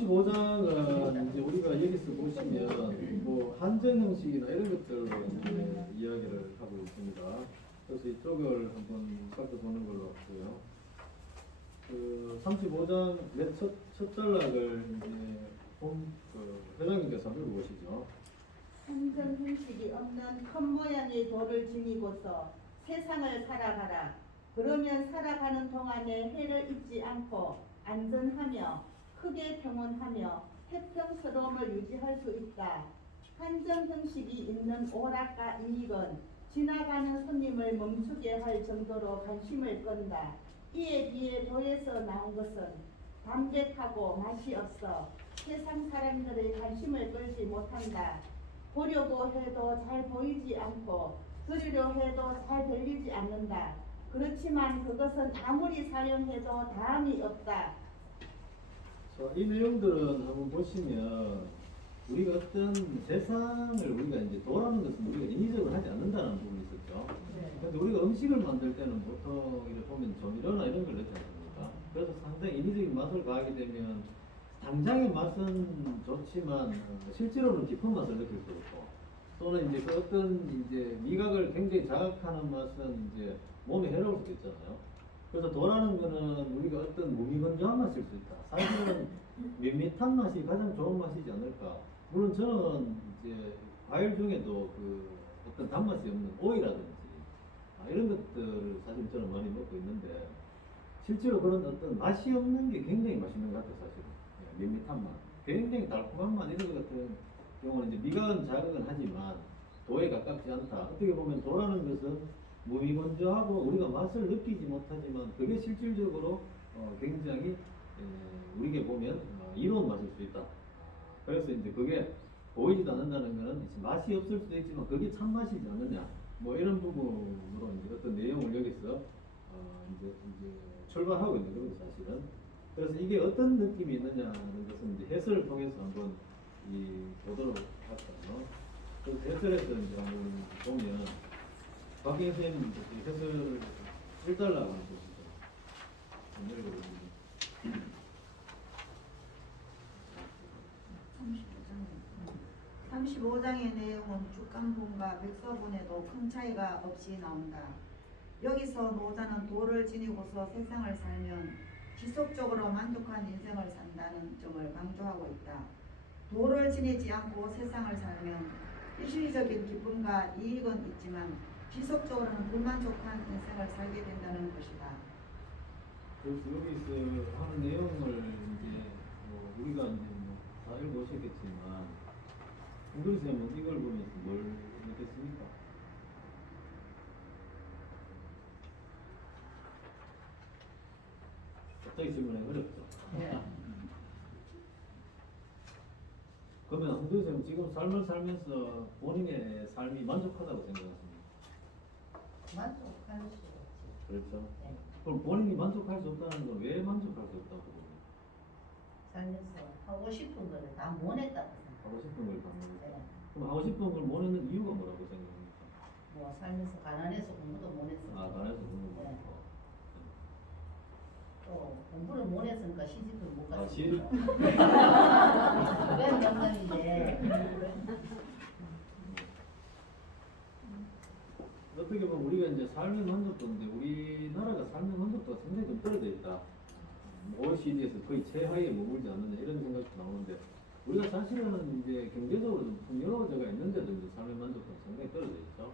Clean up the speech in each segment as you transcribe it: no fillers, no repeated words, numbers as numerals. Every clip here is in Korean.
35장은 이제 우리가 여기서 보시면 뭐 한정 형식이나 이런 것들로 이제 이야기를 하고 있습니다. 그래서 이쪽을 한번 살펴보는 걸로 하고요. 그 35장 맨 첫 단락을 이제 회장님께서 한번 읽어보시죠. 한정 형식이 없는 큰 모양의 돌을 지니고서 세상을 살아가라. 그러면 살아가는 동안에 해를 입지 않고 안전하며 크게 평온하며 태평스러움을 유지할 수 있다. 한정 형식이 있는 오락과 이익은 지나가는 손님을 멈추게 할 정도로 관심을 끈다. 이에 비해 도에서 나온 것은 담백하고 맛이 없어 세상 사람들의 관심을 끌지 못한다. 보려고 해도 잘 보이지 않고 들으려 해도 잘 들리지 않는다. 그렇지만 그것은 아무리 사용해도 다음이 없다. 이 내용들은 한번 보시면 우리가 어떤 세상을 우리가 이제 도라는 것은 우리가 인위적으로 하지 않는다는 부분이 있었죠. 그런데 우리가 음식을 만들 때는 보통 이렇게 보면 조미료나 이런 걸 넣지 않습니까? 그래서 상당히 인위적인 맛을 가하게 되면 당장의 맛은 좋지만 실제로는 깊은 맛을 느낄 수 없고 또는 이제 그 어떤 이제 미각을 굉장히 자극하는 맛은 이제 몸에 해로울 수도 있잖아요. 그래서 도라는 거는 우리가 어떤 무미건조한 맛일 수 있다. 사실은 밋밋한 맛이 가장 좋은 맛이지 않을까. 물론 저는 이제 과일 중에도 그 어떤 단맛이 없는 오이라든지 이런 것들을 사실 저는 많이 먹고 있는데 실제로 그런 어떤 맛이 없는 게 굉장히 맛있는 것 같아요. 사실은 밋밋한 맛, 굉장히 달콤한 맛 이런 것 같은 경우는 이제 미각은 자극은 하지만 도에 가깝지 않다. 어떻게 보면 도라는 것은 무미건조하고 우리가 맛을 느끼지 못하지만 그게 실질적으로 굉장히 우리에게 보면 이로운 맛일 수 있다. 그래서 이제 그게 보이지도 않는다는 것은 맛이 없을 수도 있지만 그게 참 맛이지 않느냐. 뭐 이런 부분으로 이제 어떤 내용을 여기서 이제 출발하고 있는 거죠, 사실은. 그래서 이게 어떤 느낌이 있느냐는 것은 이제 해설을 통해서 한번 보도록 할까요? 그래서 해설에서 이제 한번 보면 박기현 선생님 해설을 1달러 한번 보시죠. 한번 읽어보시죠. 35장의 내용은 주간본과 백서본에도 큰 차이가 없이 나온다. 여기서 노자는 도를 지니고서 세상을 살면 지속적으로 만족한 인생을 산다는 점을 강조하고 있다. 도를 지니지 않고 세상을 살면 일시적인 기쁨과 이익은 있지만 지속적으로는 불만족한 인생을 살게 된다는 것이다. 그래서 여기서 하는 내용을 이제 우리가 이제 다 읽어보셨겠지만 김도리 선생님은 이걸 보면서 뭘 느꼈습니까? 갑자기 질문하기 어렵죠? 네. 그러면 홍도리 선생님 지금 삶을 살면서 본인의 삶이 만족하다고 생각하십니까? 만족할 수 없지. 그렇죠? 네. 그럼 본인이 만족할 수 없다는 건 왜 만족할 수 없다고 봅니까? 살면서 하고 싶은 거를 다 못 했다고 생각해요. 하고 싶은 걸 갖는 거죠. 네. 그럼 하고 싶은 걸 못 했는 이유가 뭐라고 생각합니까? 뭐 살면서 가난해서 공부도 못 했었고. 가난해서 그런 거 네. 같고. 또 공부를 못 했으니까 시집을 못 갔어요. 시- 그건 농담인데. 어떻게 보면 우리가 이제 삶의 만족도인데 우리나라가 삶의 만족도가 상당히 좀 떨어져 있다. OECD에서 거의 최하위에 머물지 않느냐 이런 생각이 나오는데 우리가 사실은 이제 경제적으로 좀 풍요로워져가 있는데도 이제 삶의 만족도가 상당히 떨어져 있죠.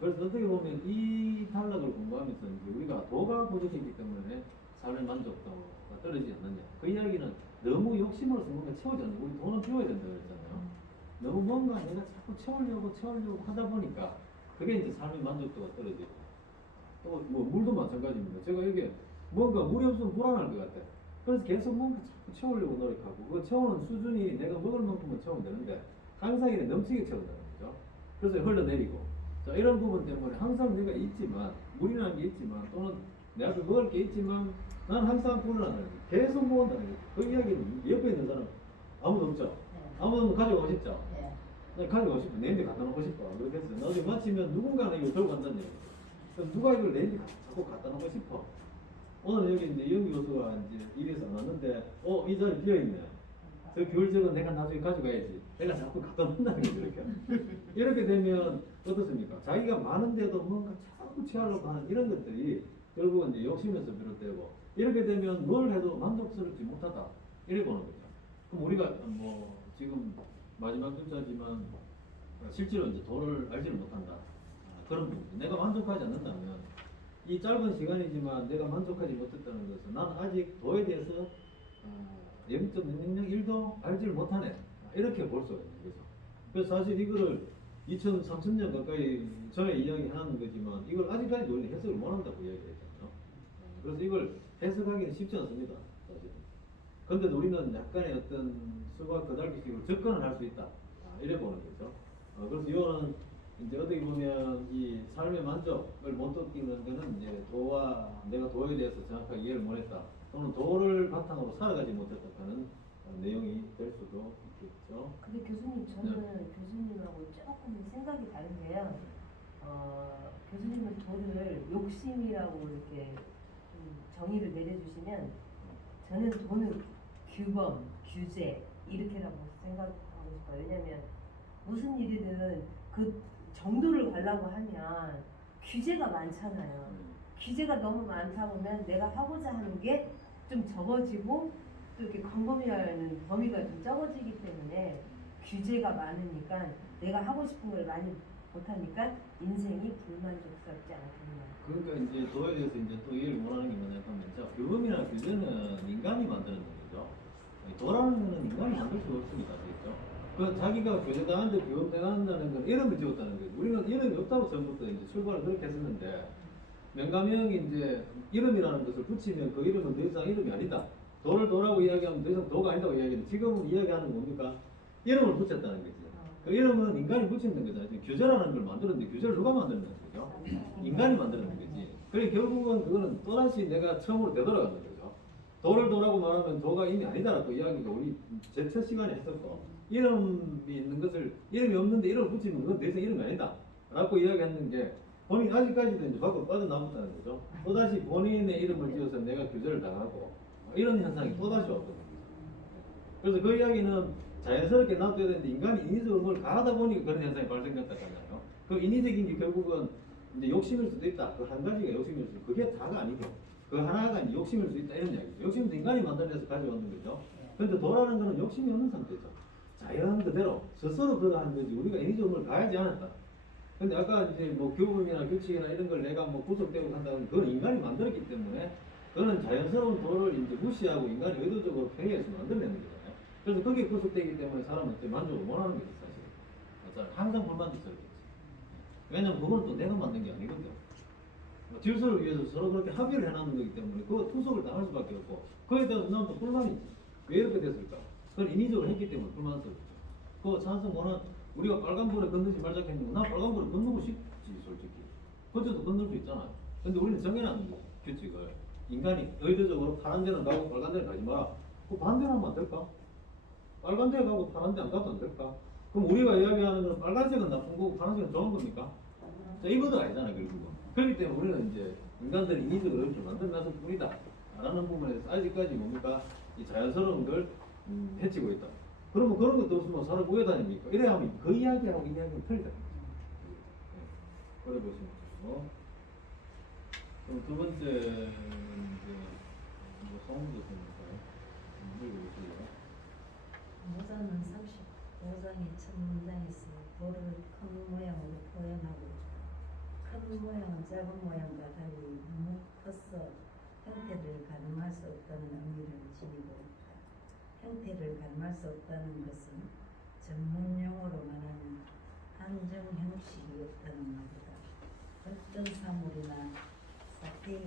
그래서 어떻게 보면 이 단락을 공부하면서 이제 우리가 도가 부족했기 때문에 삶의 만족도가 떨어지지 않느냐. 그 이야기는 너무 욕심으로서 뭔가 채우지 않는 우리 돈은 채워야 된다고 그랬잖아요. 너무 뭔가 내가 자꾸 채우려고 하다 보니까 그게 이제 삶의 만족도가 떨어지고 또 뭐 물도 마찬가지입니다. 제가 이게 뭔가 물이 없으면 불안할 것 같아. 그래서 계속 뭔가 자꾸 채우려고 노력하고 그 채우는 수준이 내가 먹을 만큼은 채우면 되는데 항상 이렇게 넘치게 채운다는 거죠. 그래서 흘러내리고 자 이런 부분 때문에 항상 내가 있지만 물이라는 게 있지만 또는 내 앞에 먹을 게 있지만 난 항상 불안하는 거예요. 계속 모은다는 거죠. 그 이야기는 옆에 있는 사람 아무도 없죠. 네. 아무도 가져가고 싶죠. 네. 나 가져가고 싶어. 내한테 갖다 놓고 싶어. 그렇게 했어요. 나중에 마치면 누군가는 이걸 들고 간다는 얘기예요. 그럼 누가 이걸 내한테 자꾸 갖다 놓고 싶어. 오늘 여기 이제 영유 교수가 이제 입에서 안 왔는데, 이 자리 비어있네. 저 교일적은 내가 나중에 가져가야지. 내가 자꾸 갖다 놓는다는 거죠, 이렇게. 이렇게 되면 어떻습니까? 자기가 많은데도 뭔가 자꾸 취하려고 하는 이런 것들이 결국은 이제 욕심에서 비롯되고, 이렇게 되면 뭘 해도 만족스럽지 못하다. 이래 보는 거죠. 그럼 우리가 뭐 지금 마지막 글자지만 실제로 이제 도를 알지를 못한다. 그런 부분. 내가 만족하지 않는다면 이 짧은 시간이지만 내가 만족하지 못했다는 것은 나는 아직 도에 대해서 0.001도 알지를 못하네. 이렇게 볼 수가 있는 거죠. 그래서 사실 이거를 2000, 3000년 가까이 전에 이야기하는 거지만 이걸 아직까지 우리는 해석을 못한다고 이야기했잖아요. 그래서 이걸 해석하기는 쉽지 않습니다. 사실. 그런데 우리는 약간의 어떤 수학 거달기식으로 접근을 할 수 있다. 이래 보는 거죠. 그래서 이거는 이제 어떻게 보면 이 삶의 만족을 못 느끼는 거는 이제 도와 내가 도에 대해서 정확하게 이해를 못했다. 또는 도를 바탕으로 살아가지 못했다는 내용이 될 수도 있겠죠. 근데 교수님 저는 교수님하고 조금 생각이 다른 게요. 교수님은 돈을 욕심이라고 이렇게 좀 정의를 내려주시면 저는 돈은 규범, 규제 이렇게라고 생각하고 싶어요. 왜냐면 무슨 일이든 그 정도를 가려고 하면 규제가 많잖아요. 규제가 너무 많다 보면 내가 하고자 하는 게 좀 적어지고 또 이렇게 광범위하는 범위가 좀 적어지기 때문에 규제가 많으니까 내가 하고 싶은 걸 많이 못하니까 인생이 불만족스럽지 않겠나. 그러니까 이제 도에 대해서 이제 또 이해를 못하는 게 뭐냐 하면, 자, 규범이나 규제는 인간이 만드는 거죠. 도라는 거는 인간이 만들 수가 없습니다. 그렇죠? 그 자기가 교제당하는데 규범당한다는 건 이름을 지었다는 거죠. 우리는 이름이 없다고 전부터 이제 출발을 그렇게 했었는데, 명가명이 이제 이름이라는 것을 붙이면 그 이름은 더 이상 이름이 아니다. 도를 도라고 이야기하면 더 이상 도가 아니다고 이야기하는데, 지금은 이야기하는 건 뭡니까? 이름을 붙였다는 거지. 그 이름은 인간이 붙이는 거잖아요. 규제라는 걸 만들었는데 규제를 누가 만드는 거죠? 인간이 만드는 거지. 그래 결국은 그거는 또다시 내가 처음으로 되돌아가는 거죠. 도를 도라고 말하면 도가 이미 아니다라고 이야기가 우리 제 첫 시간에 했었고, 이름이 있는 것을 이름이 없는데 이름을 붙이면 그건 더 이상 이름이 아니다 라고 이야기하는 게 본인 아직까지도 이제 밖으로 빠져나왔다는 거죠. 또다시 본인의 이름을 지어서 내가 규제를 당하고 이런 현상이 또다시 왔거든요. 그래서 그 이야기는 자연스럽게 놔둬야 되는데 인간이 인위적으로 뭘 가하다 보니까 그런 현상이 발생됐다잖아요. 그 인위적인 게 결국은 이제 욕심일 수도 있다. 그 한 가지가 욕심일 수도 있고, 그게 다가 아니죠. 그 하나가 이제 욕심일 수 있다 이런 이야기죠. 욕심도 인간이 만들어내서 가져오는 거죠. 그런데 도라는 거는 욕심이 없는 상태죠. 자연 그대로 스스로 그러한 거지 우리가 인위적으로 뭘 가하지 않았다. 근데 아까 이제 뭐 교범이나 규칙이나 이런 걸 내가 뭐 구속되고 한다면 그건 인간이 만들었기 때문에 그거는 자연스러운 도를 이제 무시하고 인간이 의도적으로 폐해해서 만들어내는 거잖아요. 그래서 그게 구속되기 때문에 사람은 그때 만족을 못하는 거지 사실. 항상 불만족스럽겠지. 왜냐면 그건 또 내가 만든 게 아니거든요. 질서를 위해서 서로 그렇게 합의를 해놨는 거기 때문에 그 투속을 당할 수밖에 없고, 그에 대해서 나는 또 불만이지. 왜 이렇게 됐을까? 그건 인위적으로 했기 때문에 불만스럽죠. 그 찬성 원은 우리가 빨간불에 건너지 말자 했는데 나 빨간불에 건너고 싶지 솔직히. 그때도 건널 수 있잖아요. 근데 우리는 정해놨는 거죠. 규칙을. 인간이 의도적으로 파란 데는 가고 빨간 데는 가지 마라. 그 반대로 하면 안 될까? 빨간 데 가고 파란 데 안 가도 안 될까? 그럼 우리가 이야기하는 건 빨간색은 나쁜 거고 파란색은 좋은 겁니까? 자, 이것도 아니잖아요, 결국은. 그렇기 때문에 우리는 이제 인간들이 인위적으로 이렇게 만들어놨을 뿐이다 라는 부분에서 아직까지 뭡니까? 이 자연스러운 걸 해치고 있다. 그러면 그런 것도 없으면 사람 왜 다닙니까? 이래야 하면 그 이야기하고 이 이야기는 틀리다. 그래 보시면 되고. 그럼 두 번째 이제 뭐 성문도 있으니까요. 읽어보실래요? 모자는 35장의 첫 문장에서 돌을 큰 모양으로 표현하고 있다. 큰 모양은 작은 모양과 달리 너무 커서 형태를 가늠할 수 없다는 의미를 지니고 있다. 형태를 가늠할 수 없다는 것은 전문 용어로 말하는 한정 형식이 없다는 말이다. 어떤 사물이나 사태의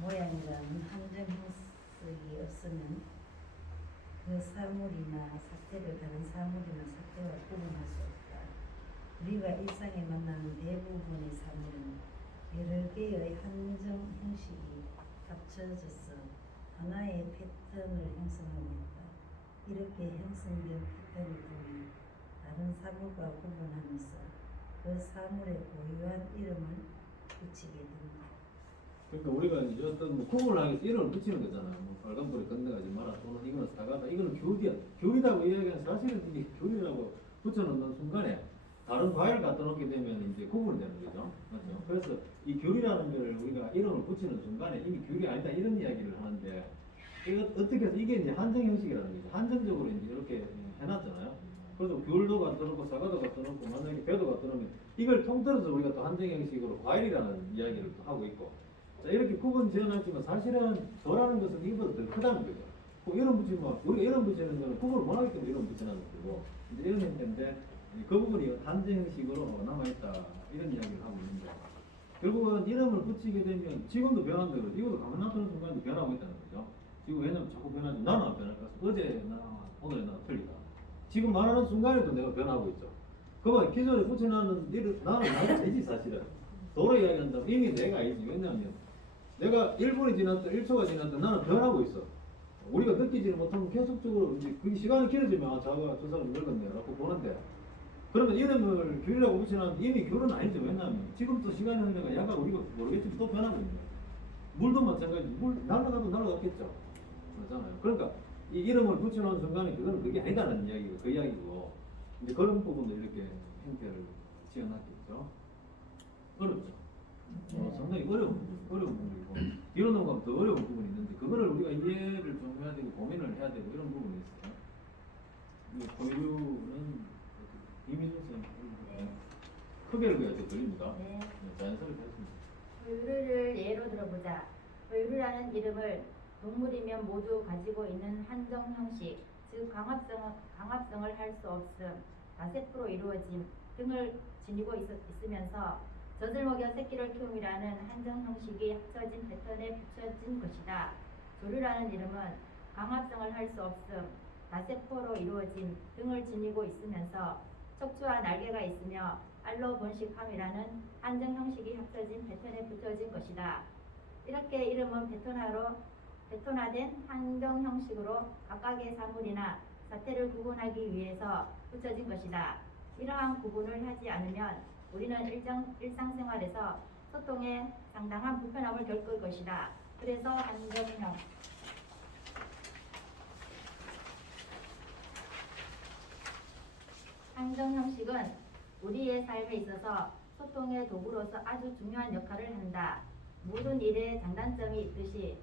모양이라는 한정 형식이 없으면 그 사물이나 사태를 다른 사물이나 사태와 구분할 수 없다. 우리가 일상에 만나는 대부분의 사물은 여러 개의 한정 형식이 합쳐져서 하나의 패턴을 형성하고 있다. 이렇게 형성된 패턴을 보면 다른 사물과 구분하면서 그 그 사물에 고유한 이름을 붙이게 된다. 그러니까 우리가 이제 어떤 뭐 구분을 하기 위해서 이름을 붙이는 거잖아. 뭐 빨간불에 건너가지 마라. 또는 이거는 사과다. 이거는 귤이야. 귤이라고 이야기하는 사실은 이게 귤이라고 붙여놓는 순간에 다른 과일 갖다 놓게 되면 이제 구분이 되는 거죠. 맞죠? 그래서 이 귤이라는 거를 우리가 이름을 붙이는 순간에 이미 귤이 아니다 이런 이야기를 하는데 이거 어떻게 해서 이게 이제 한정 형식이라는 거죠. 한정적으로 이제 이렇게 해놨잖아요. 그래서 귤도 갖다 놓고 사과도 갖다 놓고 만약에 배도 갖다 놓으면 이걸 통틀어서 우리가 또 한정 형식으로 과일이라는 이야기를 또 하고 있고 자, 이렇게 구분 지어놨지만 사실은 저라는 것은 이보다 더 크다는 거죠. 그 이름 붙이면 우리가 이름 붙이는 거는 구분을 못하기 때문에 이름 붙여놨는 거고 이제 이런 형태인데 그 부분이 한정 형식으로 남아있다 이런 이야기를 하고 있는데 결국은 이름을 붙이게 되면 지금도 변한다 그러죠. 이것도 가만 놔두는 순간도 변하고 있다는 거죠. 지금 왜냐면 자꾸 변하지 나는 안 변할 것 같아. 어제나 오늘이나 틀리다. 지금 말하는 순간에도 내가 변하고 있죠. 그만 기존에 붙여놨는 이름 나는 나도 되지 사실은. 도로 이야기한다면 이미 내가 아니지. 왜냐하면 내가 1분이 지났다 1초가 지났다 나는 변하고 있어. 우리가 느끼지는 못하면 계속적으로 이제 그 시간이 길어지면 아, 저 사람 늙었네 라고 보는데 그러면 이름을 귤이라고 붙여놨는데 이미 귤은 아니죠. 왜냐하면 지금 또 시간이 흐르니까 약간 우리가 모르겠지만 또 변하고 있는 거예요. 물도 마찬가지. 물 날아가도 날아갔겠죠. 그렇잖아요. 그러니까 이 이름을 붙여놓은 순간에 그거는 그게 아니다는 이야기고 그 이야기고 이제 그런 부분도 이렇게 형태를 지어놨겠죠. 어렵죠. 상당히 어려운 부분이고 뒤로 넘어가면 더 어려운 부분이 있는데 그거를 우리가 이해를 좀 해야 되고 고민을 해야 되고 이런 부분이 있어요. 이 고유는 이민수 쌤 크게 읽어야지 들립니다. 네. 자연스럽게 했습니다. 고유를 예로 들어보자. 고유라는 이름을 동물이면 모두 가지고 있는 한정 형식, 즉 강합성을 할 수 없음, 다세포로 이루어짐 등을 지니고 있으면서 젖을 먹여 새끼를 키움이라는 한정 형식이 합쳐진 패턴에 붙여진 것이다. 조류라는 이름은 강합성을 할 수 없음, 다세포로 이루어짐 등을 지니고 있으면서 척추와 날개가 있으며 알로 번식함이라는 한정 형식이 합쳐진 패턴에 붙여진 것이다. 이렇게 이름은 패턴화된 한정 형식으로 각각의 사물이나 사태를 구분하기 위해서 붙여진 것이다. 이러한 구분을 하지 않으면 우리는 일상생활에서 소통에 상당한 불편함을 겪을 것이다. 그래서 한정 형식은 우리의 삶에 있어서 소통의 도구로서 아주 중요한 역할을 한다. 모든 일에 장단점이 있듯이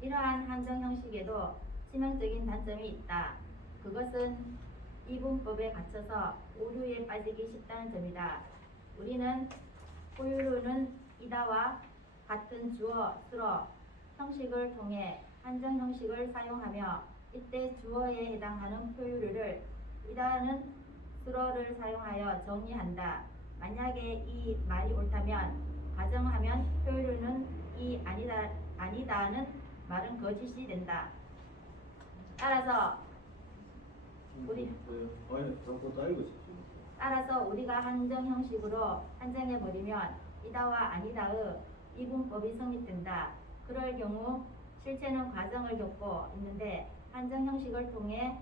이러한 한정 형식에도 치명적인 단점이 있다. 그것은 이분법에 갇혀서 오류에 빠지기 쉽다는 점이다. 우리는 포유류는 이다와 같은 주어, 수어 형식을 통해 한정 형식을 사용하며 이때 주어에 해당하는 포유류를 이다는 수어를 사용하여 정의한다. 만약에 이 말이 옳다면 가정하면 포유류는 이 아니다는 말은 거짓이 된다. 따라서 우리가 한정 형식으로 한정해 버리면 이다와 아니다의 이분법이 성립된다. 그럴 경우 실체는 과정을 겪고 있는데 한정 형식을 통해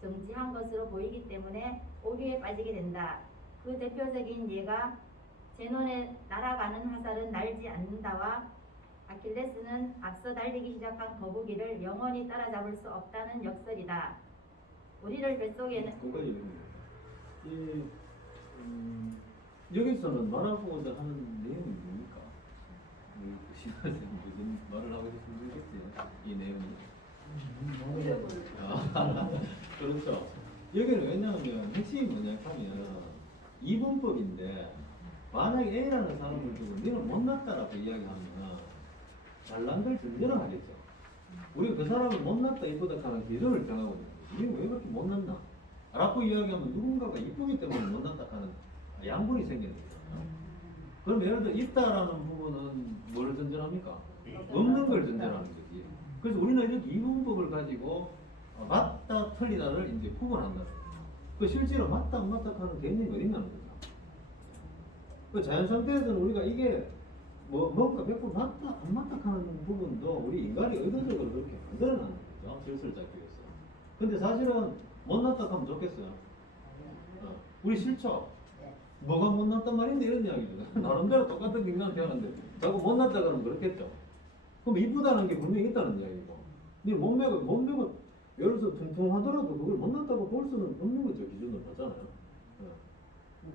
정지한 것으로 보이기 때문에 오류에 빠지게 된다. 그 대표적인 예가 제논의 날아가는 화살은 날지 않는다와 아킬레스는 앞서 달리기 시작한 거북이를 영원히 따라잡을 수 없다는 역설이다. 우리를 뱃속에는 여기서는 말하고자 하는 내용이 뭡니까? 시간에서 무슨 말을 하고 싶은지 모르겠지 이 내용이. 그렇죠. 여기는 왜냐하면 핵심이 뭐냐 하면 이분법인데 만약에 A라는 사람을 두고 너는 못났다라고 이야기하면 잘난 걸 전제로 하겠죠. 우리가 그 사람을 못났다 이쁘다 하는 기준을 정하거든요. 이게 왜 그렇게 못났나? 라고 이야기하면 누군가가 이쁘기 때문에 못났다 하는 양분이 생기는 거잖아요. 그럼 예를 들어 있다라는 부분은 뭘 전제합니까? 없는 걸 전제하는 거지. 그래서 우리는 이렇게 이분법을 가지고 맞다 틀리다를 이제 구분한다는 거예요. 그 실제로 맞다 안 맞다 하는 개념이 어디 있냐는 거죠. 그 자연 상태에서는 우리가 이게 뭔가 100% 맞다 안 맞다 하는 부분도 우리 인간이 의도적으로 그렇게 만들어놨는 거죠. 질서를 잡기 위해서. 근데 사실은 못났다 하면 좋겠어요. 우리 싫죠? 뭐가 못났단 말인데 이런 이야기죠. 나름대로 똑같은 인간 되었는데 자꾸 못났다 그러면 그렇겠죠. 그럼 이쁘다는 게 분명히 있다는 이야기고. 근데 몸매가 예를 들어서 퉁퉁하더라도 그걸 못났다고 볼 수는 없는 거죠. 기준으로 하잖아요.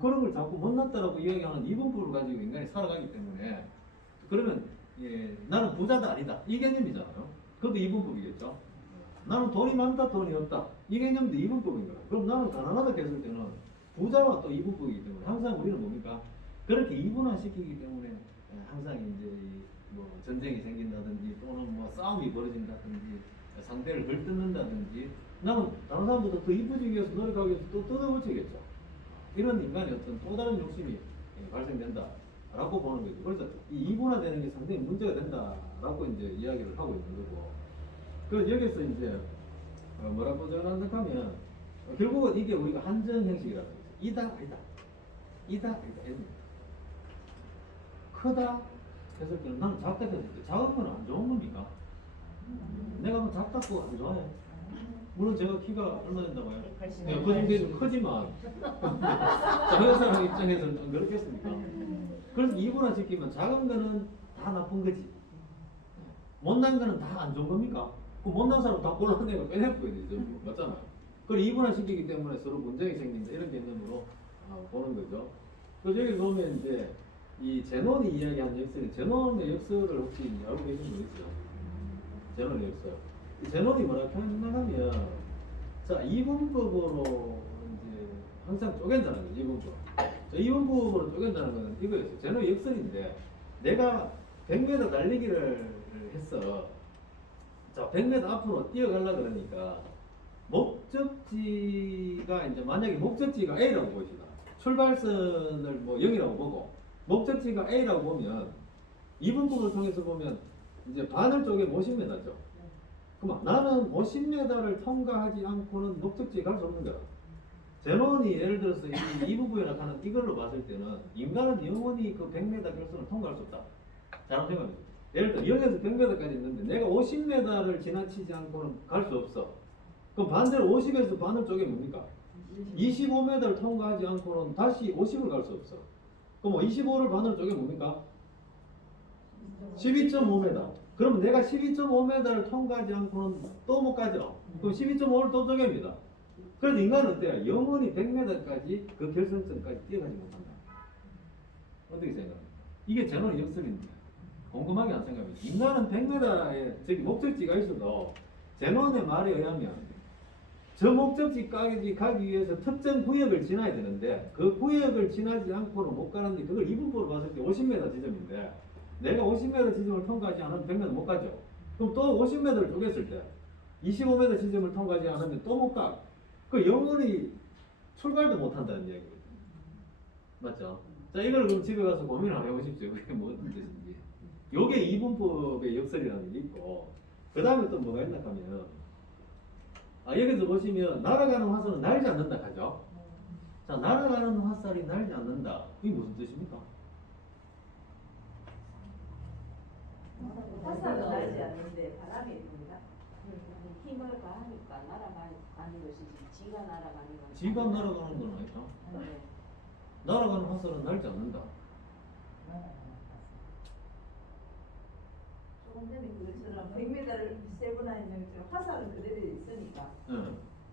그런 걸 자꾸 못났다라고 이야기하는 이분법을 가지고 인간이 살아가기 때문에 그러면 나는 부자다 아니다 이 개념이잖아요. 그것도 이분법이겠죠. 나는 돈이 많다 돈이 없다 이 개념도 이분법인 거야. 그럼 나는 가난하다 했을 때는 부자와 또 이분법이기 때문에 항상 우리는 뭡니까? 그렇게 이분화시키기 때문에 항상 이제 뭐 전쟁이 생긴다든지 또는 뭐 싸움이 벌어진다든지 상대를 걸뜯는다든지 나는 다른 사람보다 더 이쁘기 위해서 노력하기 위해서 또 뜯어붙이겠죠. 이런 인간의 어떤 또 다른 욕심이 발생된다라고 보는 거죠. 그래서 이 이분화되는 게 상당히 문제가 된다라고 이제 이야기를 하고 있는 거고. 그래서 여기서 이제 뭐라고 전하면 결국은 이게 우리가 한정 형식이라고 하죠. 이다 아니다, 이다 아니다 이겁니다. 크다 했을 때는 나는 작다 했을 때 작은 건 안 좋은 겁니까? 내가 뭐 작다고 안 좋아해. 물론 제가 키가 얼마 된다고요? 네, 그 정도 좀 크지만 작은 사람 입장에서는 좀 그렇겠습니까? 그래서 이분화시키면 작은 거는 다 나쁜 거지, 못난 거는 다 안 좋은 겁니까? 그 못난 사람 다 골라내고 빼내버려야 되죠. 맞잖아요. 그걸 이분화시키기 때문에 서로 문제가 생긴다 이런 개념으로 보는 거죠. 그래서 여기 보면 이제 이 제논이 이야기한 역설, 제논의 역설을 혹시 알고 계신 분 있어요? 제논의 역설. 이 제논이 뭐라고 표현하냐면, 자, 이분법으로 이제 항상 쪼갠다는 거죠. 이분법. 자, 이분법으로 쪼갠다는 거는 이거였어요. 제논의 역설인데, 내가 100m 달리기를 했어. 자, 100m 앞으로 뛰어가려 그러니까 목적지가 이제 만약에 목적지가 A라고 보시다. 출발선을 뭐 0이라고 보고 목적지가 A라고 보면 이분법을 통해서 보면 이제 바늘 쪽에 50m죠. 그럼 나는 50m를 통과하지 않고는 목적지에 갈 수 없는 거야. 제논이 예를 들어서 이 부분에 나타나는 이걸로 봤을 때는 인간은 영원히 그 100m 결선을 통과할 수 없다. 잘못 생각합니다. 예를 들어 0에서 100m까지 있는데 내가 50m를 지나치지 않고는 갈 수 없어. 그럼 반대로 50에서 바늘 쪽에 뭡니까? 25m를 통과하지 않고는 다시 50을 갈 수 없어. 그럼 25를 바늘 쪽에 뭡니까? 12.5m. 그럼 내가 12.5m를 통과하지 않고는 또 못 가죠. 그럼 12.5를 또 쪼갭니다. 그래서 인간은 어때요? 영원히 100m까지 그 결승선까지 뛰어가지 못한다. 어떻게 생각합니까? 이게 제논의 역설인데 궁금하게 안 생각합니다. 인간은 100m에 저기 목적지가 있어도 제논의 말에 의하면 저 목적지까지 가기 위해서 특정 구역을 지나야 되는데 그 구역을 지나지 않고는 못 가는데 그걸 이분법으로 봤을 때 50m 지점인데 내가 50m 지점을 통과하지 않으면 100m 못 가죠. 그럼 또 50m를 쪼갰을 때 25m 지점을 통과하지 않으면 또 못 가. 그 영원히 출발도 못 한다는 이야기거든요. 맞죠? 자, 이걸 그럼 집에 가서 고민을 한번 해보십시오. 그게 뭐 어떤 뜻인지. 요게 이분법의 역설이라는 게 있고, 그 다음에 또 뭐가 있나 하면, 여기서 보시면, 날아가는 화살은 날지 않는다 하죠? 자, 날아가는 화살이 날지 않는다. 이게 무슨 뜻입니까? 화살은 날지 않는데 바람이 있습니다. 힘을 가하니까 날아가는 것이지 지가 날아가는 건 지가 날아가는 건 아니다. 네. 날아가는 화살은 날지 않는다. 조금 전에 그것처럼 100m를 세고 다니는 것처럼 화살은 그대로 있으니까 네.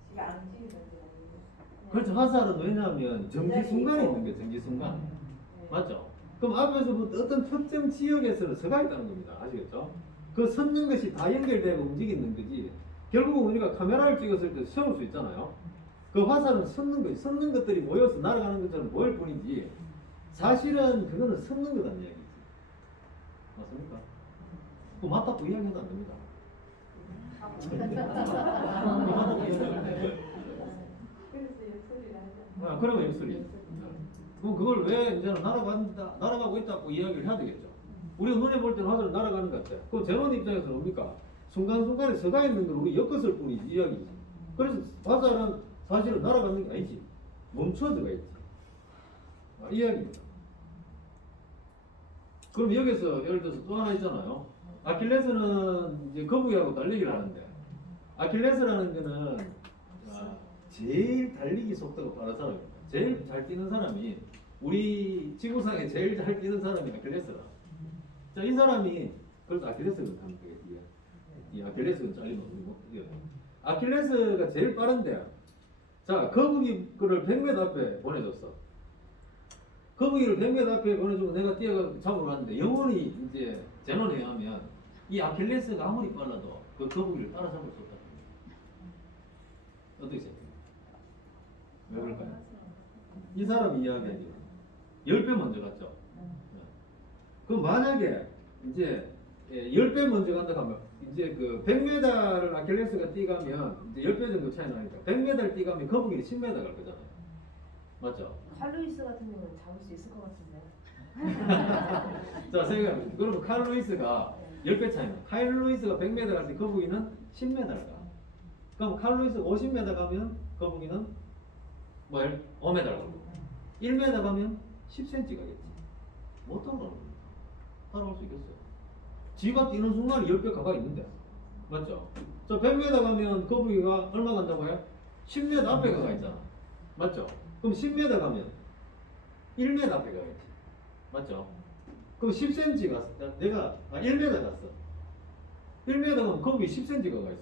지가 안 움직이는 게 그렇죠. 화살은 왜냐하면 정지 순간에 있는 거예요. 정지 순간. 네. 맞죠? 그럼 앞에서부터 어떤 특정 지역에서는 서가 있다는 겁니다. 아시겠죠? 그 섰는 것이 다 연결되고 움직이는 거지. 결국은 우리가 카메라를 찍었을 때 세울 수 있잖아요. 그 화살은 섰는 거지. 섰는 것들이 모여서 날아가는 것처럼 보일 뿐이지. 사실은 그거는 섰는 거다는 이야기지. 맞습니까? 그 맞다고 이야기해도 안 됩니다. 그래서 역설이라 하죠. 그러면 역설이. 그럼 그걸 왜 이제는 날아가고 있다고 이야기를 해야 되겠죠. 우리가 눈에 볼 때는 화살은 날아가는 것 같아요. 그럼 제논 입장에서는 뭡니까? 순간순간에 서가 있는 걸 우리 엮었을 뿐이지, 이야기지. 그래서 화살은 사실은 날아가는 게 아니지. 멈춰져가 있지. 이 이야기입니다. 그럼 여기서 예를 들어서 또 하나 있잖아요. 아킬레스는 이제 거북이하고 달리기를 하는데, 아킬레스라는 거는 제일 달리기 속도가 빠른 사람입니다. 제일 잘 뛰는 사람이 우리 지구상에 제일 잘 뛰는 사람이 아킬레스라. 자, 이 사람이 그래서 아킬레스건 하면 되겠지. 이 아킬레스건 잘리면 못 뛰어요. 아킬레스가 제일 빠른데, 자, 거북이를 100m 앞에 보내줬어. 거북이를 100m 앞에 보내주고 내가 뛰어가 잡으러 갔는데 영원히 이제 제논에 하면 이 아킬레스가 아무리 빨라도 그 거북이를 따라잡을 수 없다. 어떻게 생각해요? 왜 그럴까요? 이 사람 이야기하기 10배 먼저 갔죠. 그럼 만약에 이제 10배 먼저 간다 하면 이제 그 100m를 아킬레스가 뛰가면 이제 10배 정도 차이 나니까 100m를 뛰가면 거북이는 10m 갈 거잖아요. 맞죠? 칼루이스 같은 경우는 잡을 수 있을 것 같은데. 자, 생각해보세요. 그러면 칼 루이스가 10배 차이나. 칼 루이스가 100m 갈 때 거북이는 10m 가. 그럼 칼 루이스가 50m 가면 거북이는 뭐 5m 가고 1m 가면 10cm 가겠지. 못 따라가는 겁니다. 따라갈 수 있겠어요? 지가 뛰는 순간에 10배 가까이 있는데. 맞죠? 자, 100m 가면 거북이가 얼마 간다고요? 10m 앞에 가 있잖아. 맞죠? 그럼 10m 가면 1m 앞에 가겠지. 맞죠? 그럼 10cm 갔어. 내가 1m 갔어. 1m 가면 거북이 10cm가 가 있어.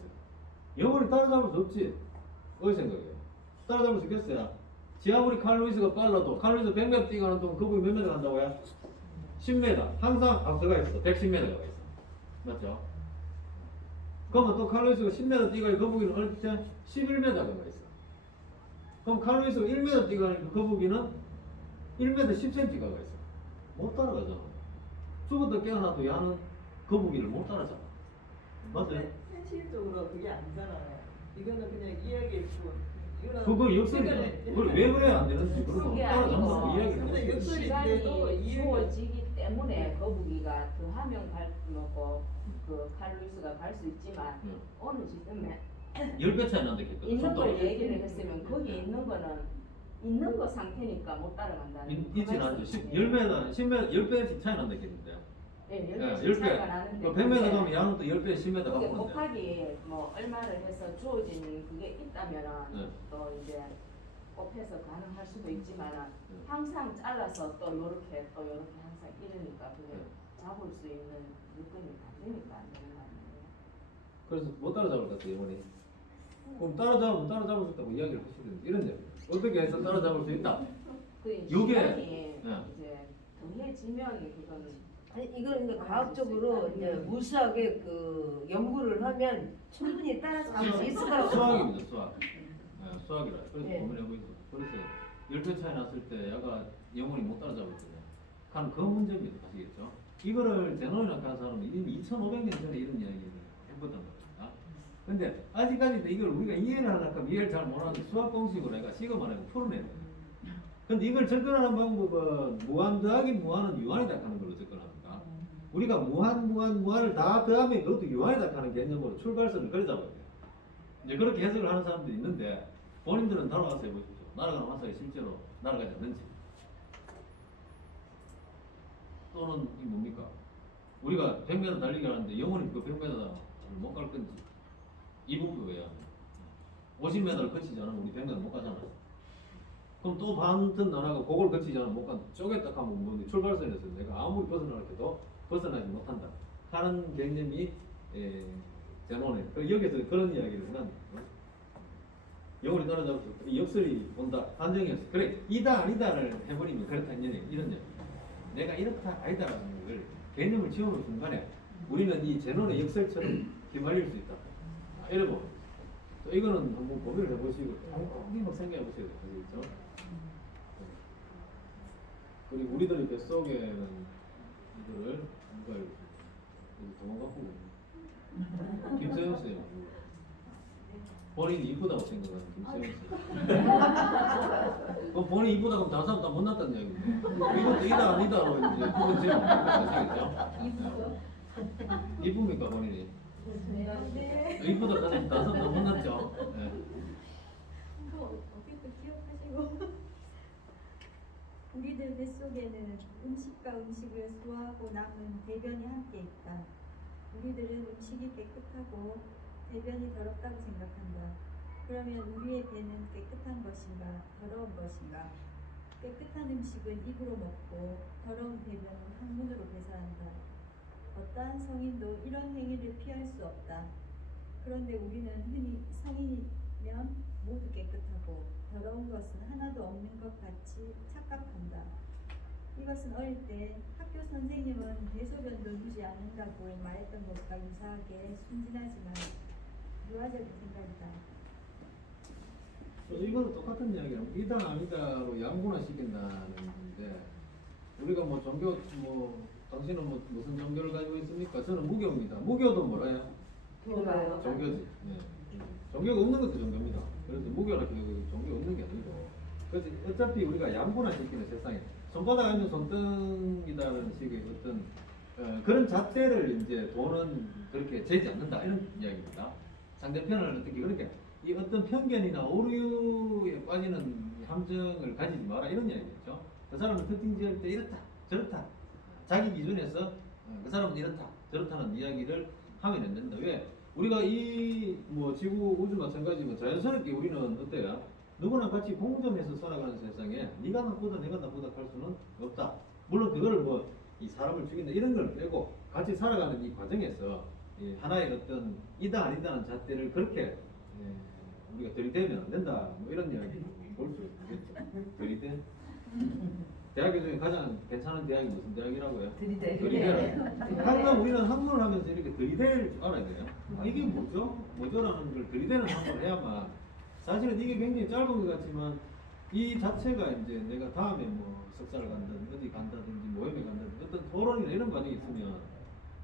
영원히 따라잡을 수 없지. 어디 생각해요? 따라잡을 수 있겠어요? 지 아무리 칼루이스가 빨라도 칼루이스 100m 뛰가는 동안 거북이 몇 m 간다고요? 10m. 항상 앞서가 있어. 110m가 가 있어. 맞죠? 그러면 또 칼루이스가 10m 뛰가 거북이는 얼핏 11m가 가 있어. 그럼 칼루이스가 1m 뛰가니까 거북이는 1m 10cm가 가 있어. 못 따라가잖아. 죽었다 깨어나도 야는 거북이를 못 따라잡아. 맞아요? 현실적으로 그게 아니잖아요. 이거는 그냥 이야기일 뿐. 이거는 그거 역설이잖아. 시간이- 그걸 왜 그래야 안 되는지 그러고 그게 따라잡는다고 아니고 이야기를 근데 해보세요. 역설이 시간이 이해가- 주어지기 때문에 거북이가 더하면 갈고 그 칼루이스가 갈 수 있지만 응. 어느 시점에 10배 차이 난다 했거든. 있는 걸 속도가. 얘기를 했으면 거기 있는 거는 있는 거 상태니까 못 따라간다는 있진 않죠. 10m, 10m, 10배씩 차이 난다 했는데. 네, 예, 10배 차이가 나는데 100m 가면 야는 또 10배, 10m 그게 갖고 온대. 곱하기 뭐 얼마를 해서 주어진 그게 있다면은 네. 또 이제 곱해서 가능할 수도 있지만은 네. 항상 잘라서 또 요렇게 항상 이러니까 그게 네. 잡을 수 있는 요건이 안 되니까 안 되는 거 아니에요? 그래서 못 따라잡을 것 같아, 영원히. 그럼 따라잡으면 따라잡을 수 있다고 이야기를 하셔야 되는데, 이런 얘기. 어떻게 해서 따라잡을 수 있다? 그 요게- 시간이 네. 이제 더해지면 그건 아니 이거는 근데 과학적으로 이제 무수하게 그 연구를 하면 충분히 따라잡을 수 있을 거라고 수학입니다, 수학. 네, 수학이라. 그래서 네. 고민해보죠. 그래서 10배 차이 났을 때 야가 영원히 못 따라잡았거든요. 간 그 문제입니다, 아시겠죠? 이거를 제논이나 한 사람은 이미 2500년 전에 이런 이야기를 해보던 겁니다. 근데 아직까지도 이걸 우리가 이해를 하려고 하면 이해를 잘 못하는데 수학 공식으로 내가 시그마를 풀어내는 거예요. 근데 이걸 접근하는 방법은 무한 더하기 무한은 유한이다 하는 걸로 접근합니다. 우리가 무한을 다 더하면 그것도 유한이다 하는 개념으로 출발선을 그려 잡아야 돼요. 이제 그렇게 해석을 하는 사람들이 있는데 본인들은 날아가서 해보십시오. 날아가는 화살이 실제로 날아가지 않는지. 또는 이 뭡니까? 우리가 100m 달리기 하는데 영원히 그 100m를 못 갈 건지. 이 부분을 왜 하냐? 50m를 거치지 않으면 우리 100m 못 가잖아요. 그럼 또 반튼 나라가 그걸 거치지 않으면 못 간다. 쪼갰다 하면 뭐 출발선에서 내가 아무리 벗어나려고 해도 벗어나지 못한다. 하는 개념이 제논에. 여기서 그런 이야기를 해놨는데 영원히 따라잡을 수 없다. 역설이 온다. 한정이었어. 그래 이다 아니다를 해버리면 그렇다 이런 얘기. 내가 이렇다 아니다라는 걸 개념을 지어놓은 순간에 우리는 이 제논의 역설처럼 휘말릴 수 있다. 이러고 또 이거는 한번 고민을 해보시고 꼭 생각해보셔야 돼요. 그렇죠? 그리고 우리들의 뱃속에는 이거를 누가 도망갖고 김세영 쌤 본인이 이쁘다고 생각하는 김세영 쌤. 그럼 본인이 이쁘다고 하면 다른 사람 다 못났다는 얘기인데 이것도 이다 아니다로 이제 그건 제일 아시겠죠? 이쁩니까 본인이? 이쁘다 하면 다른 사람 다 못났죠? 네. 어떻게 기억하시고 우리들 뱃속에는 음식과 음식을 소화하고 남은 대변이 함께 있다. 우리들은 음식이 깨끗하고 대변이 더럽다고 생각한다. 그러면 우리의 배는 깨끗한 것인가 더러운 것인가? 깨끗한 음식은 입으로 먹고 더러운 배변은 항문으로 배설한다. 어떠한 성인도 이런 행위를 피할 수 없다. 그런데 우리는 흔히 성인이면 모두 깨끗하고 더러운 것은 하나도 없는 것 같이 착각한다. 이것은 어릴 때 학교 선생님은 대소변도 누지 않는다고 말했던 것과 유사하게 순진하지만 유아적인 생각이다. 이거는 똑같은 이야기야. 이다 아니다로 양분화 시킨다는 건데, 우리가 뭐 종교 뭐 당신은 뭐 무슨 종교를 가지고 있습니까? 저는 무교입니다. 무교도 뭐라요? 교가요. 종교지. 네. 종교가 없는 것도 종교입니다. 그래서 무교라 그 종교 없는 게 아니고, 그래서 어차피 우리가 양분화 시키는 세상에 손바닥 아니면 손등이다라는 식의 어떤 그런 잣대를 이제 돈은 그렇게 재지 않는다 이런 이야기입니다. 상대편을 어떻게 그렇게 이 어떤 편견이나 오류에 빠지는 함정을 가지지 마라 이런 이야기겠죠. 그 사람은 특징 지을 때 이렇다 저렇다 자기 기준에서 그 사람은 이렇다 저렇다는 이야기를 하면 안 된다. 왜? 우리가 이 뭐 지구 우주 마찬가지지만 자연스럽게 우리는 어때요? 누구나 같이 공존해서 살아가는 세상에 네가 나쁘다 내가 나쁘다 할 수는 없다. 물론 그거를 뭐 이 사람을 죽인다 이런 걸 빼고 같이 살아가는 이 과정에서 이 하나의 어떤 이다 아니다는 잣대를 그렇게 우리가 들이대면 안 된다. 뭐 이런 이야기 볼 수 있겠죠. 들이대. 대학교 중에 가장 괜찮은 대학이 무슨 대학이라고요? 들이대라. 항상 우리는 학문을 하면서 이렇게 들이댈 줄 알아야 돼요. 아, 이게 뭐죠? 뭐죠라는 걸 들이대는 학문을 해야만. 사실은 이게 굉장히 짧은 것 같지만 이 자체가 이제 내가 다음에 뭐 석사를 간다든지 어디 간다든지 모임에 간다든지 어떤 토론이나 이런 과정이 있으면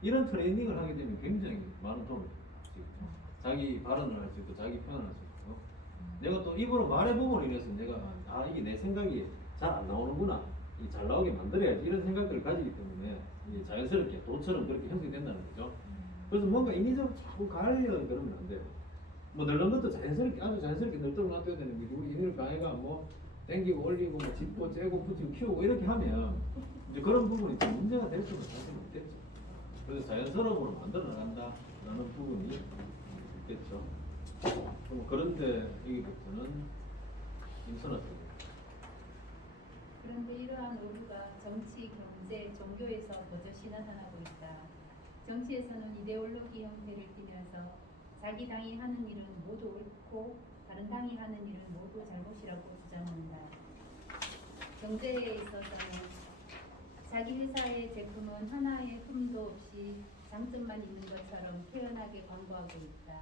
이런 트레이닝을 하게 되면 굉장히 많은 도움을 줄 수 있죠. 자기 발언을 할 수 있고 자기 표현을 할 수 있고 내가 또 입으로 말해보면 이래서 내가 아 이게 내 생각이 잘 안 나오는구나 잘 나오게 만들어야지 이런 생각들을 가지기 때문에 자연스럽게 도처럼 그렇게 형성이 된다는 거죠. 그래서 뭔가 인위적으로 자꾸 가려고 그러면 안 돼요. 뭐 늙는 것도 자연스럽게 아주 자연스럽게 늙도록 놔둬야 되는 게 우리 인을 강해가 뭐 땡기고 올리고 뭐 짚고 째고 붙이고 키우고 이렇게 하면 이제 그런 부분이 좀 문제가 될 수는 사실 없겠죠. 그래서 자연스러움으로 만들어 나간다라는 부분이 있겠죠. 그런데 여기부터는 임선화입니다. 그런데 이러한 오류가 정치, 경제, 종교에서 버젓이 나타나고 있다. 정치에서는 이데올로기 형태를 띠면서 자기 당이 하는 일은 모두 옳고 다른 당이 하는 일은 모두 잘못이라고 주장한다. 경제에 있어서는 자기 회사의 제품은 하나의 흠도 없이 장점만 있는 것처럼 태연하게 광고하고 있다.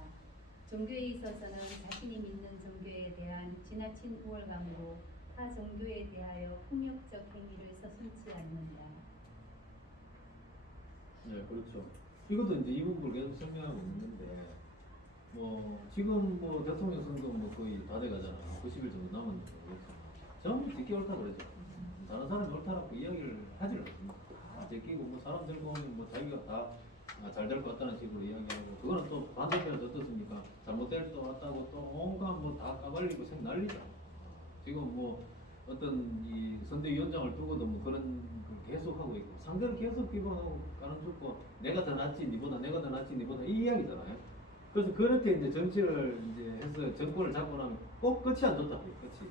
종교에 있어서는 자신이 믿는 종교에 대한 지나친 우월감으로 타 종교에 대하여 폭력적 행위를 서슴지 않는다. 네, 그렇죠. 이것도 이제 이 부분을 계속 설명하고 있는데, 뭐 지금 뭐 대통령 선거 뭐 거의 다 돼가잖아. 90일 정도 남았는데 전부 듣기 옳다 그러죠. 다른 사람이 옳다라고 이야기를 하지를 않습니다. 다 제끼고 뭐 사람 들고 오면 뭐 자기가 다 잘 될 것 같다는 식으로 이야기하고, 그거는 또 반대편에서 어떻습니까? 잘못될 것 같다고 또 온갖 뭐 다 까발리고 생 난리죠. 지금 뭐 어떤 이 선대위원장을 두고도 뭐 그런 걸 계속 하고 있고, 상대를 계속 비판하고 가는 죽고 내가 더 낫지 니보다 내가 더 낫지 니보다 이 이야기잖아요. 그래서 그렇게 이제 정치를 이제 해서 정권을 잡고 나면 꼭 끝이 안 좋다. 끝이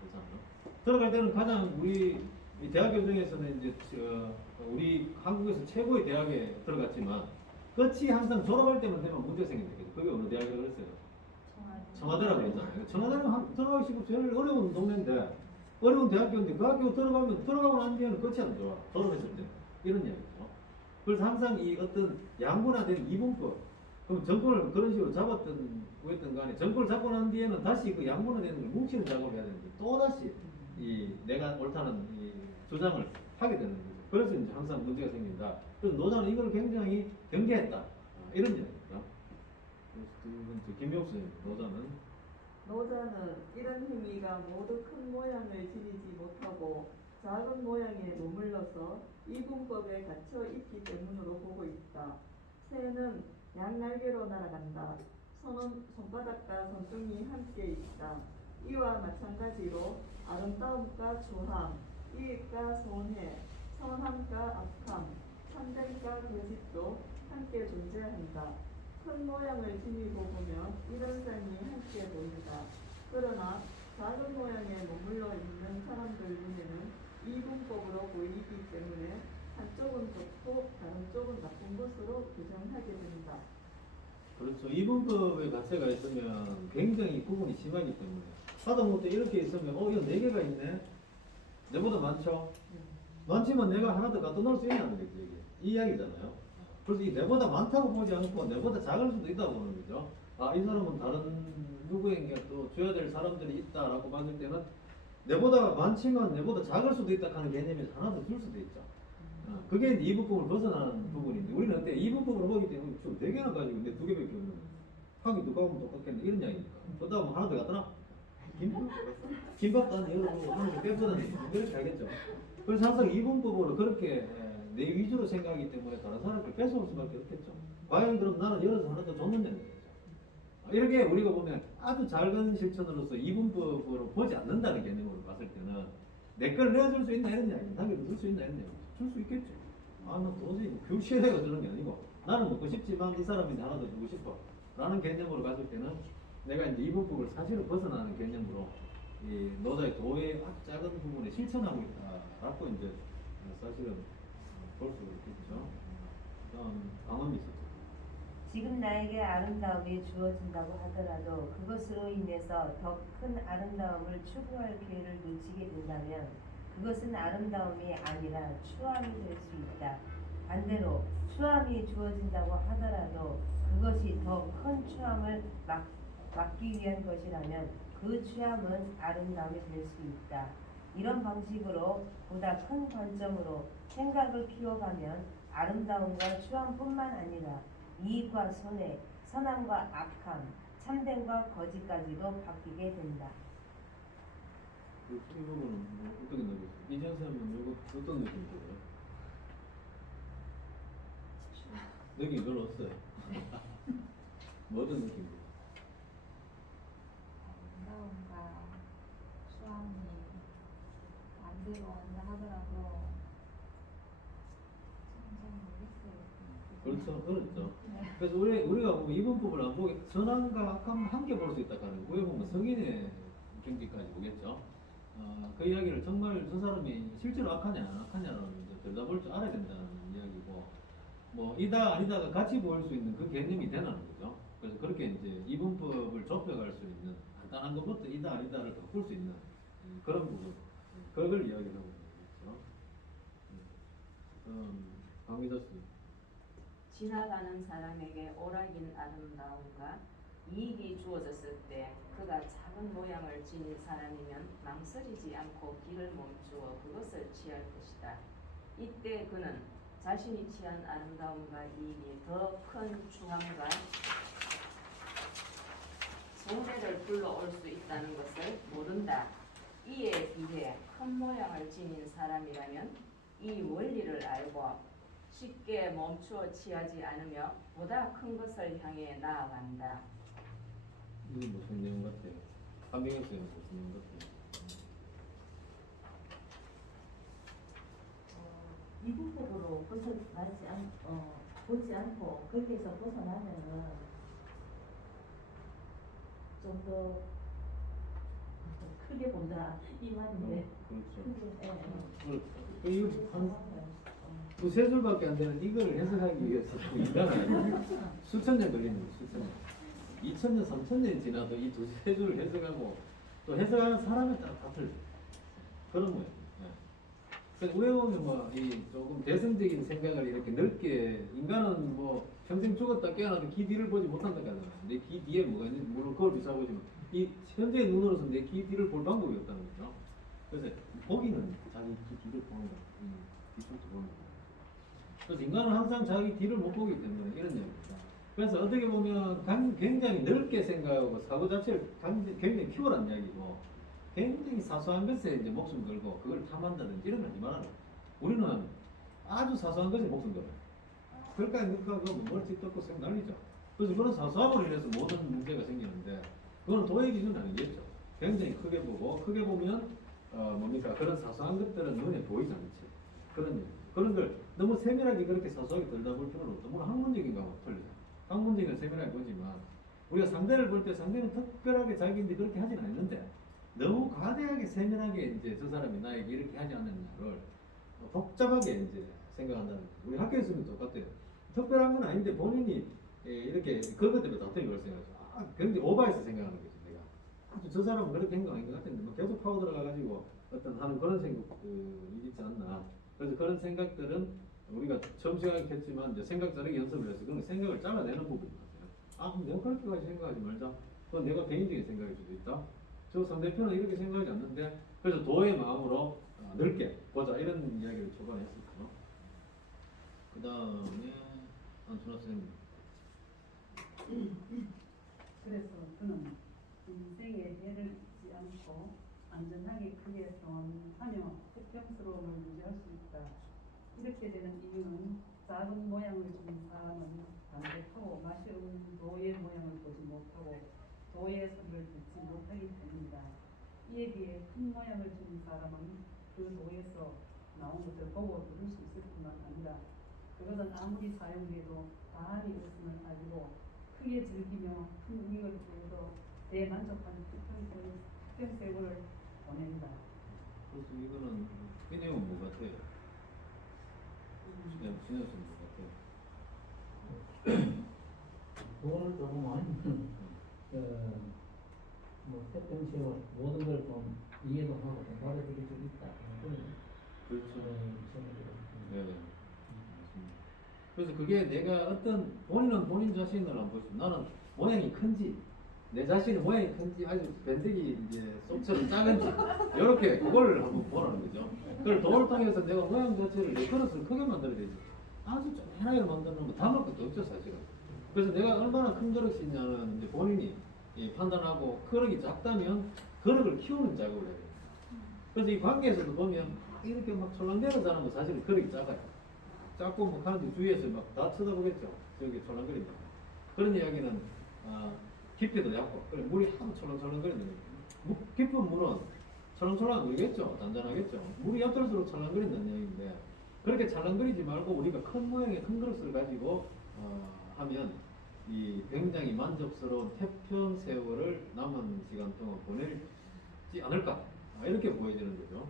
그렇잖아요. 들어갈 때는 가장 우리 이 대학교 중에서는 이제 우리 한국에서 최고의 대학에 들어갔지만 끝이 항상 졸업할 때만 되면 문제 생긴다. 그게 어느 대학이라고 그랬어요? 청와대라고 그랬잖아요. 청와대는 들어가기 쉽고 제일 어려운 동네인데 어려운 대학교인데 그 학교 들어가고 난 뒤에는 끝이 안 좋아. 졸업했을 때 이런 얘기죠. 그래서 항상 이 어떤 양분화된 이분법, 그럼 정권을 그런 식으로 잡았던 구했던 간에 정권을 잡고 난 뒤에는 다시 그 양분화되는 걸 뭉치는 작업을 해야 되는데 또 다시 이 내가 옳다는 이 주장을 하게 되는 거죠. 그래서 이제 항상 문제가 생긴다. 그래서 노자는 이걸 굉장히 경계했다. 이런 이야기입니다. 그래서 두 번째 김용수 노자는 이런 행위가 모두 큰 모양을 지니지 못하고 작은 모양에 머물러서 이분법에 갇혀 있기 때문으로 보고 있다. 새는 양날개로 날아간다. 손은 손바닥과 손등이 함께 있다. 이와 마찬가지로 아름다움과 조함, 이익과 손해, 선함과 악함, 참됨과 거짓도 함께 존재한다. 큰 모양을 지니고 보면 이런 삶이 함께 보인다. 그러나 작은 모양에 머물러 있는 사람들 눈에는 이분법으로 보이기 때문에 한쪽은 좋고 다른 쪽은 나쁜 것으로 규정하게 된다. 그렇죠. 이분법의 가치가 있으면 굉장히 구분이 심하기 때문에 하다못해 이렇게 있으면 이거 4개가 있네. 내보다 많죠. 많지만 내가 하나 더 갖다 놓을 수 있냐는 거지 이게. 이 이야기잖아요. 그래서 이 내보다 많다고 보지 않고 내보다 작을 수도 있다고 보는 거죠. 아, 이 사람은 다른 누구에게 또 줘야 될 사람들이 있다라고 봤을 때는 내보다 많지만 내보다 작을 수도 있다 하는 개념에서 하나 더 줄 수도 있죠. 그게 이제 이분법을 벗어나는 부분인데 우리는 그때 이분법으로 보기 때문에 좀 4개나 가지고 내 2개밖에 없는 하기 누가 하면 똑같겠네 이런 이야기니까. 그러다 보면 하나 더 갖다 놔. 김밥도 한 열어보고 하나 더 뺏어다니 이렇게 알겠죠. 그래서 항상 이분법으로 그렇게 내 위주로 생각하기 때문에 다른 사람을 뺏어올 수밖에 없겠죠. 과연 그럼 나는 열어서 하나 더 줬는데 거죠. 이렇게 우리가 보면 아주 작은 실천으로서 이분법으로 보지 않는다는 개념으로 봤을 때는 내 걸 내어줄 수 있나 이런 이야기, 남에게 줄 수 있나 이런 이야기. 줄 수 있겠죠. 아, 나 도저히 교실에가 주는 게 아니고 나는 먹고 싶지만 이 사람인데 하나 더 주고 싶어 라는 개념으로 봤을 때는 내가 이제 이분법을 사실은 벗어나는 개념으로 이 노자의 도의 아주 작은 부분에 실천하고 있다라고 이제 사실은 볼 수 있겠죠. 다음 강원미 있었죠. 지금 나에게 아름다움이 주어진다고 하더라도 그것으로 인해서 더 큰 아름다움을 추구할 기회를 놓치게 된다면 그것은 아름다움이 아니라 추함이 될 수 있다. 반대로 추함이 주어진다고 하더라도 그것이 더 큰 추함을 막기 위한 것이라면 그 추함은 아름다움이 될 수 있다. 이런 방식으로 보다 큰 관점으로 생각을 키워가면 아름다움과 추함뿐만 아니라 이익과 손해, 선함과 악함, 참됨과 거짓까지도 바뀌게 된다. 이 부분은 어떻게 느끼세요? 이전 쌤은 이거 어떤 느낌 들어요? 느낌 별로 없어요. 뭐 어떤 느낌 들어요? 아름다움과 수함이 반대로 한다 하더라도 잘 모르겠어요. 그렇죠. 그래서 우리가 보면 이분법을 안 보게 선함과 악함 함께 볼 수 있다 하는 거에 보면 성인의 경지까지 보겠죠. 그 이야기를 정말 저 사람이 실제로 악하냐 안 악하냐는 들여다볼 줄 알아야 된다는 이야기고 뭐 이다 아니다가 같이 보일 수 있는 그 개념이 되는 거죠. 그래서 그렇게 이제 이분법을 좁혀갈 수 있는 간단한 것부터 이다 아니다를 바꿀 수 있는 그런 부분 그걸 이야기하고 있는 거죠. 강미자 씨. 지나가는 사람에게 오락인 아름다움과 이익이 주어졌을 때 그가 작은 모양을 지닌 사람이면 망설이지 않고 길을 멈추어 그것을 취할 것이다. 이때 그는 자신이 취한 아름다움과 이익이 더 큰 추함과 손해를 불러올 수 있다는 것을 모른다. 이에 비해 큰 모양을 지닌 사람이라면 이 원리를 알고 쉽게 멈추어 취하지 않으며 보다 큰 것을 향해 나아간다. 이게 무슨 내용 같아요? 한명현 쌤 무슨 내용 같아요? 이분법으로 보지 않고 거기에서 벗어나면은 좀 더 크게 본다 이 말인데. 그렇죠. 크게, 그렇죠. 이거 두세 줄밖에 안 되는 이걸 해석하기 위해서 인간은 수천 년 걸리는 거예요. 수천 년. 2000년, 3000년이 지나도 이 두세 줄을 해석하고 또 해석하는 사람에 따라 다 틀려. 그런 거예요. 그래서 우리가 보면 뭐 이 조금 대승적인 생각을 이렇게 넓게 인간은 뭐 평생 죽었다 깨어나도 귀 뒤를 보지 못한다 하잖아요. 내 귀 뒤에 뭐가 있는지 물론 그걸 비싸보지만 이 현재의 눈으로서 내 귀 뒤를 볼 방법이 없다는 거죠. 그래서 보기는 자기 귀 뒤를 보는 거예요. 뒤쪽도 보는 거예요. 그래서 인간은 항상 자기 뒤를 못 보기 때문에 이런 얘기입니다. 그래서 어떻게 보면 굉장히 넓게 생각하고 사고 자체를 굉장히 키워란 이야기고 굉장히 사소한 것에 이제 목숨 걸고 그걸 탐한다든지 이런 걸 하지 말아요. 우리는 아주 사소한 것에 목숨 걸어요. 그럴까 그럴까 그러면 머리띠 뜯고 생 난리죠. 그래서 그런 사소함으로 인해서 모든 문제가 생기는데 그건 도의 기준은 아니겠죠. 굉장히 크게 보고 크게 보면 뭡니까 그런 사소한 것들은 눈에 보이지 않지. 그런 걸 너무 세밀하게 그렇게 사소하게 들여다볼 필요는 없다. 물론 학문적인 거하고 틀리죠. 각 문제가 세밀하게 보지만 우리가 상대를 볼 때 상대는 특별하게 자기인데 그렇게 하진 않는데 너무 과대하게 세밀하게 이제 저 사람이 나에게 이렇게 하지 않았냐를 복잡하게 이제 생각한다는 거죠. 우리 학교에서는 똑같아요. 특별한 건 아닌데 본인이 이렇게 그것 때문에 다툼이 발생하죠. 굉장히 오버해서 생각하는 거죠. 내가 아주 저 사람은 그렇게 한 거 아닌 것 같은데 뭐 계속 파고 들어가가지고 어떤 하는 그런 생각이 있지 않나. 그래서 그런 생각들은 우리가 처음 생각했지만 이제 생각 자르기 연습을 해서 그런 생각을 잘라내는 부분이 많아요. 그럼 내가 그렇게까지 생각하지 말자. 그건 내가 개인적인 생각일 수도 있다. 저 상대편은 이렇게 생각하지 않는데 그래서 도의 마음으로 넓게 보자 이런 이야기를 초반에 했었죠. 그 다음에 안순아 선생님. 그래서 그는 인생에 해를 입지 않고 안전하게 크게 성원하며 태평스러움을 유지할 수 있다. 이렇게 되는 이유는 작은 모양을 준 사람은 반듯하고 맛이 없는 도의 모양을 보지 못하고 도의 소리를 듣지 못하기 때문이다. 이에 비해 큰 모양을 준 사람은 그 도에서 나온 것을 보고 들을 수 있을 뿐만 아니라 그것은 아무리 사용돼도 다함이 없음을 알고 크게 즐기며 큰 이익을 보여서 대만족한 특평세월을 보낸다. 그래서 이거는 이 내용은 뭐 같아요? 신혜선 뭐 같아요? 돈을 조금 아니면 뭐 태평세월 모든 걸 좀 이해도 하고 좀 받아들일 수 있다. 그렇죠. 네. 맞습니다. 그래서 그게 내가 어떤 본인은 본인 자신을 안 보시고 나는 모양이 큰지 내 자신의 모양이 큰지 아주 변덕이 이제 쏙처럼 작은지 이렇게 그걸 한번 보라는 거죠. 그걸 도를 통해서 내가 모양 자체를 내 그릇을 크게 만들어야 되지. 아주 조그맣게 만드는 거 담을 것도 없죠 사실은. 그래서 내가 얼마나 큰 그릇이 있냐는 이제 본인이 판단하고 그릇이 작다면 그릇을 키우는 작업을 해야 돼요. 그래서 이 관계에서도 보면 이렇게 막 철렁대는 사람은 사실은 그릇이 작아요. 작고 뭐 하는데 주위에서 막 다 쳐다보겠죠. 저기 철렁거린다. 그런 이야기는 깊이도 얕고 그래 물이 하도 철렁철렁거리는 거예요. 깊은 물은 철렁철렁 물겠죠. 단단하겠죠. 물이 얕을수록 철렁거린다는 얘기인데 그렇게 철렁거리지 말고 우리가 큰 모양의 큰 그릇을 가지고 하면 이 굉장히 만족스러운 태평 세월을 남은 시간 동안 보낼지 않을까 이렇게 보여지는 거죠.